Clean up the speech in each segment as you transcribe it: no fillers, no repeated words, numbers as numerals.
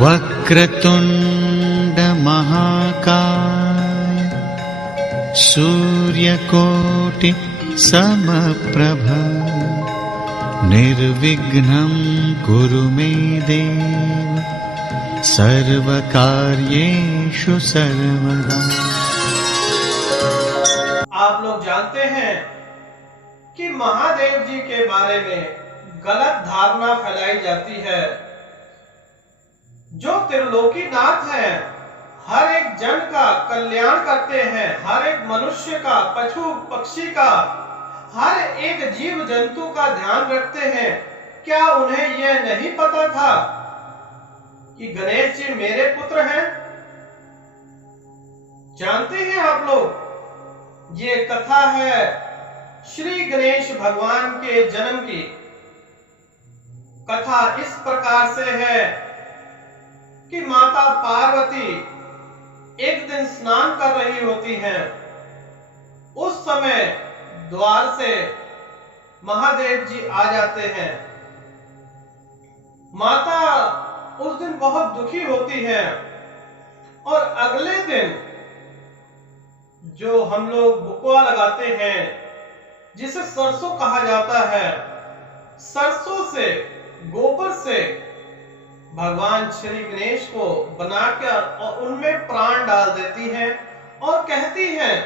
वक्रतुंड महाकाय सूर्यकोटि समप्रभ निर्विघ्नं कुरु मे देव सर्वकार्येषु सर्वदा। आप लोग जानते हैं कि महादेव जी के बारे में गलत धारणा फैलाई जाती है। जो त्रिलोकीनाथ हैं, हर एक जन का कल्याण करते हैं, हर एक मनुष्य का, पशु पक्षी का, हर एक जीव जंतु का ध्यान रखते हैं। क्या उन्हें यह नहीं पता था कि गणेश जी मेरे पुत्र हैं? जानते हैं आप लोग, ये कथा है श्री गणेश भगवान के जन्म की। कथा इस प्रकार से है कि माता पार्वती एक दिन स्नान कर रही होती हैं। उस समय द्वार से महादेव जी आ जाते हैं। माता उस दिन बहुत दुखी होती है और अगले दिन जो हम लोग बुकुआ लगाते हैं, जिसे सरसों कहा जाता है, सरसों से, गोबर से भगवान श्री गणेश को बनाकर और उनमें प्राण डाल देती हैं और कहती हैं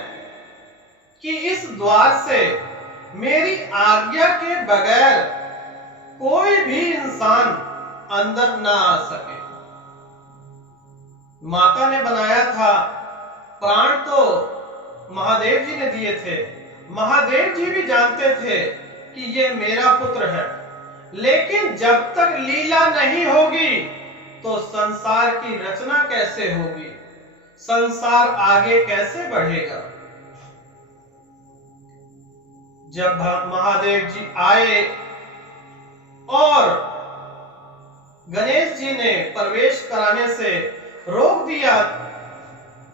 कि इस द्वार से मेरी आज्ञा के बगैर कोई भी इंसान अंदर ना आ सके। माता ने बनाया था, प्राण तो महादेव जी ने दिए थे। महादेव जी भी जानते थे कि ये मेरा पुत्र है, लेकिन जब तक लीला नहीं होगी तो संसार की रचना कैसे होगी, संसार आगे कैसे बढ़ेगा। जब महादेव जी आए और गणेश जी ने प्रवेश कराने से रोक दिया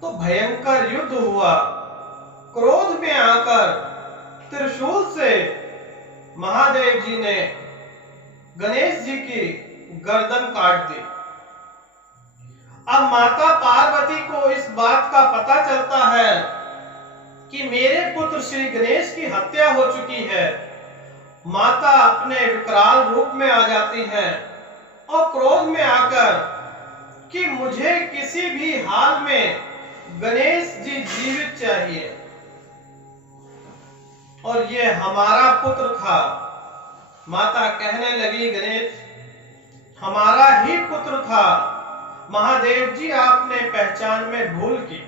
तो भयंकर युद्ध हुआ। क्रोध में आकर त्रिशूल से महादेव जी ने गणेश जी की गर्दन काट दी। अब माता पार्वती को इस बात का पता चलता है कि मेरे पुत्र श्री गणेश की हत्या हो चुकी है। माता अपने विकराल रूप में आ जाती हैं और क्रोध में आकर कि मुझे किसी भी हाल में गणेश जी जीवित चाहिए और ये हमारा पुत्र था। माता कहने लगी, गणेश हमारा ही पुत्र था। महादेव जी आपने पहचान में भूल की,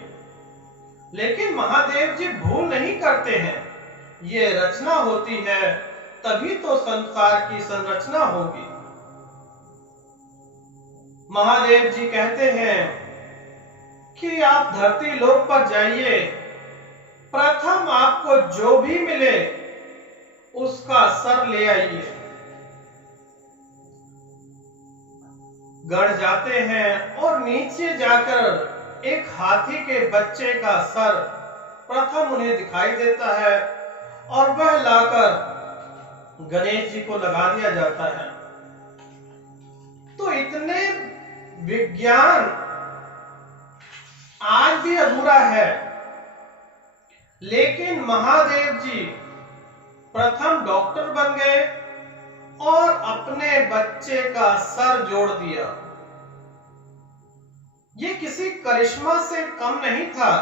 लेकिन महादेव जी भूल नहीं करते हैं। ये रचना होती है तभी तो संसार की संरचना होगी। महादेव जी कहते हैं कि आप धरती लोक पर जाइए, प्रथम आपको जो भी मिले उसका सर ले आइए। गढ़ जाते हैं और नीचे जाकर एक हाथी के बच्चे का सर प्रथम उन्हें दिखाई देता है और वह लाकर गणेश जी को लगा दिया जाता है। तो इतने विज्ञान आज भी अधूरा है, लेकिन महादेव जी प्रथम डॉक्टर बन गए और अपने बच्चे का सर जोड़ दिया। ये किसी करिश्मा से कम नहीं था।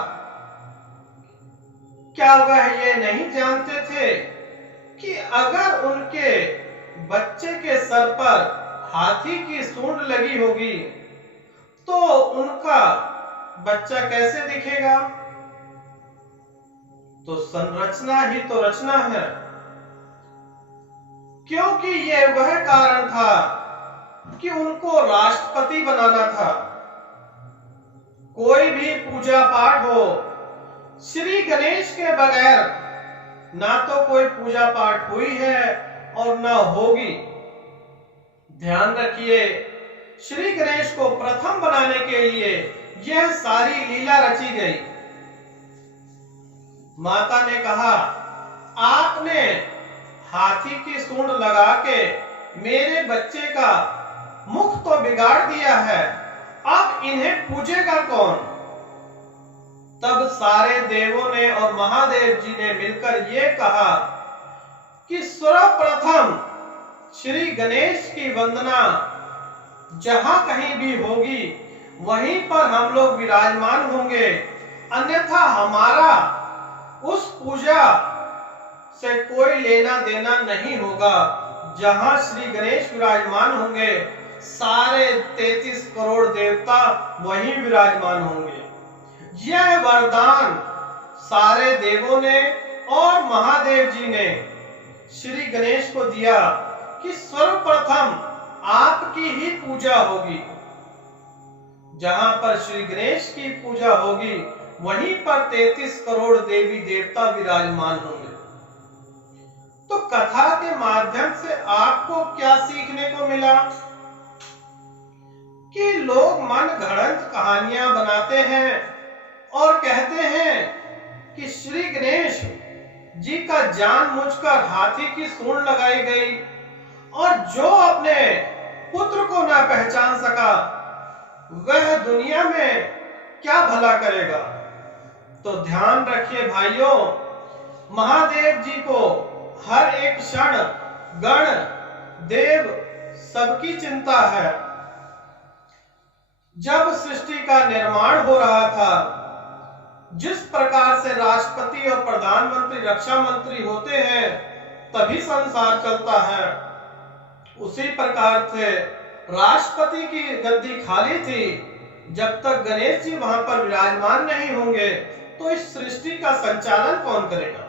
क्या वह ये नहीं जानते थे कि अगर उनके बच्चे के सर पर हाथी की सूंड लगी होगी तो उनका बच्चा कैसे दिखेगा? तो संरचना ही तो रचना है, क्योंकि यह वह कारण था कि उनको राष्ट्रपति बनाना था। कोई भी पूजा पाठ हो, श्री गणेश के बगैर ना तो कोई पूजा पाठ हुई है और ना होगी। ध्यान रखिए, श्री गणेश को प्रथम बनाने के लिए यह सारी लीला रची गई। माता ने कहा, आपने हाथी की सूंड लगा के मेरे बच्चे का मुख तो बिगाड़ दिया है, अब इन्हें पूजेगा कौन? तब सारे देवों ने और महादेव जी ने मिलकर यह कहा कि सर्वप्रथम श्री गणेश की वंदना जहां कहीं भी होगी वहीं पर हम लोग विराजमान होंगे, अन्यथा हमारा उस पूजा से कोई लेना देना नहीं होगा। जहां श्री गणेश विराजमान होंगे सारे 33 करोड़ देवता वहीं विराजमान होंगे। यह वरदान सारे देवों ने और महादेव जी ने श्री गणेश को दिया कि सर्वप्रथम आपकी ही पूजा होगी। जहां पर श्री गणेश की पूजा होगी वहीं पर 33 करोड़ देवी देवता विराजमान होंगे। तो कथा के माध्यम से आपको क्या सीखने को मिला? कि लोग मन गढ़ंत कहानियां बनाते हैं और कहते हैं कि श्री गणेश जी का जानबूझकर हाथी की सूंड लगाई गई और जो अपने पुत्र को न पहचान सका वह दुनिया में क्या भला करेगा। तो ध्यान रखिए भाइयों, महादेव जी को हर एक क्षण गण देव सबकी चिंता है। जब सृष्टि का निर्माण हो रहा था, जिस प्रकार से राष्ट्रपति और प्रधानमंत्री रक्षा मंत्री होते हैं तभी संसार चलता है, उसी प्रकार से राष्ट्रपति की गद्दी खाली थी। जब तक गणेश जी वहां पर विराजमान नहीं होंगे तो इस सृष्टि का संचालन कौन करेगा?